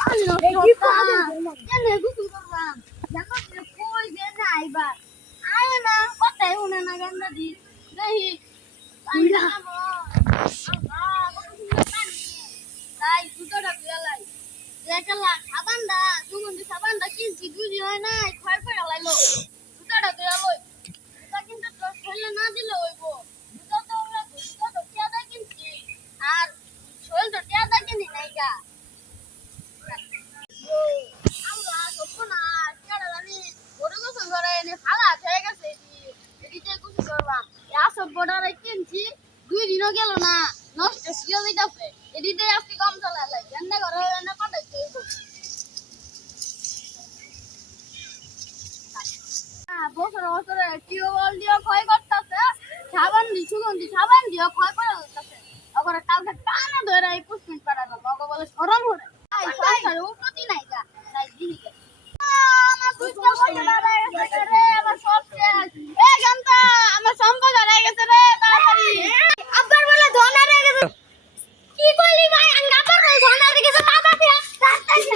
পানি নষ্ট কেনে গুছু করলাম দেখো কই যে না আইবার আয় না কথাই শুনে না গেন্দা দি দেখি পানি খাবো তাই দুটোটা বিয়ালাই লেখালা সাবানটা সুগন্ধি সাবানটা কিনছি দুই হয় না ক্ষয় করে লাইলো দুটোটা বিয়ালই দুটো কিন্তু তোর শরীরে না দিলে হইব দুটো তো ওরা দুটো তো টিয়াদা কিনছি আর শরীর তো টিয়াদা কিনি নাই গা আল্লাহ সত্য না কেডা জানি বড় গোসল করে এনে ফালা হয়ে গেছে এদিকে গোসল করলাম সব বড়ারে কিনছি 2 দিনও গেল না নষ্ট শিও দিতেছে এদিকে আজকে কম চালালাই রান্না ঘরে রান্না পাঠাইতে হইব বছর বছরে টিউবওয়েল দিয়ে ক্ষয় করতেছে সাবান দি সুগন্ধি সাবান দিয়ে ক্ষয় করে দিতেছে ওখানে কালকে টানা ধরে এই পুষ্পিন পাড়ালো বাবা বলে সরম হরে সংসারে উন্নতি নাই গা তাই দিকে আমার দুইটা বছর দাঁড়ায় গেছে রে আমার সব শেষ এ গান্তা আমার সম্পদ হারাই গেছে রে তাড়াতাড়ি আব্বার বলে ধন হারাই গেছে কি কইলি ভাই আমি আব্বার বলে ধন হারাই গেছে তাড়াতাড়ি তাড়াতাড়ি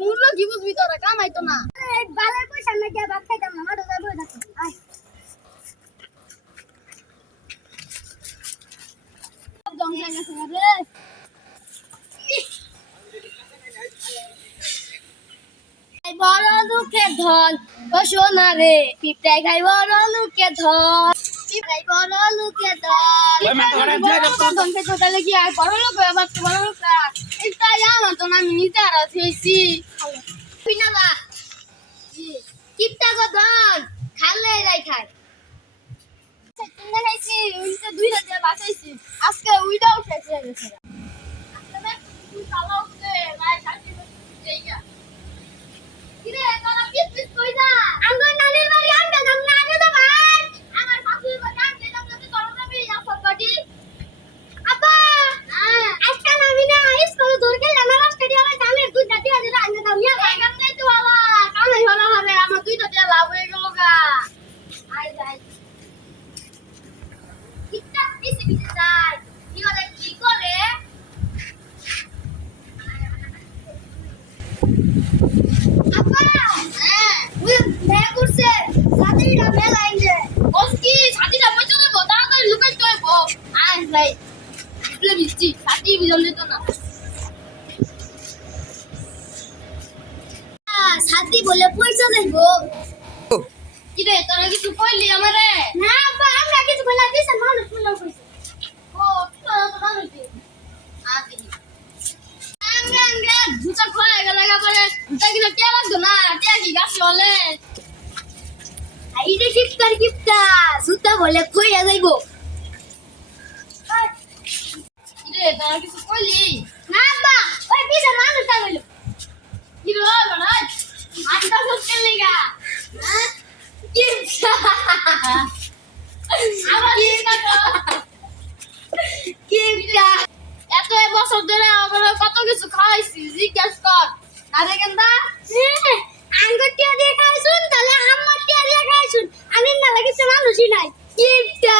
মূল্য কি বুঝবি তোরা কামাইতো না বালের পয়সা নাকি ভাত খাইতাম না মাঠে যাবো বড় লোকের ধন ও সোনা রে পিঁপড়াই খাই বড় লোকের ধন পিঁপড়াই বড় লোকের ধন তাহলে কি আর বড় লোক বড় লোক তাই আমার তো আমি নিজে আর আছি পিনালা কিপটা ধন খালে রাই খায় কিনে খাইছি উইটা 2 রাতে বাঁচাইছি আজকে উইটা উঠেছে গেছে আজকে না তুই চালা উঠছে ভাই শান্তি দেইয়া কিরে তোরা পিস কই না আঙ্গুর নানির বাড়ি আনবে না নানি তো ভাই আমার শাশুড়ি বাড়ি আনবে না তো তোরা যাবি আসব বাড়ি আপা আজকে আমি না স্কুলে দূর গেলে না রাস্তা দিয়ে আমার কানের দুধটা দিয়ে দিলে আনবে দাও ইয়া ভাই কামতে তো বাবা কামে ভালো হবে আমার দুইটা দিয়ে লাভ হয়ে গেল গা আই যাই কিটা পিছে পিছে যায় কি করে আপা ওই মেয়ে করছে সাথীরা মেলা আইছে ওসকি সাথীরা বইতে দেব তাড়াতাড়ি লুকাই দেব আই ভাই বলে বিচ্ছি সাথী বিজন দিত না সাথী বলে পয়সা দেব কি রে তোরা কিছু কইলি আমারে না আপা আমরা কিছু বলা দিছ মানুষ বলা কইছে ও তোরা তো মানুষ আদি আঙ্গা জুতা খোলা গেল পরে জুতা কিনা কে লাগতো না কে কি গাছ বলে এই যে কিপটা জুতা বলে কইয়া যাইবো রে তোরা কিছু কইলি না আপা ওই পিছে মানুষটা কইলো কি রে বাবা আটটা সত্যি লাগা হ্যাঁ কিপটা আবার কিপটা এত বছর ধরে আমরা কত কিছু খাইছি জিজ্ঞেস কর আরে কেন্দা আঙ্গুর টিয়া দিয়ে খাইছুন তাহলে আম্মার টিয়া দিয়ে খাইছুন আমি না লাগে মানুষই নাই কিপটা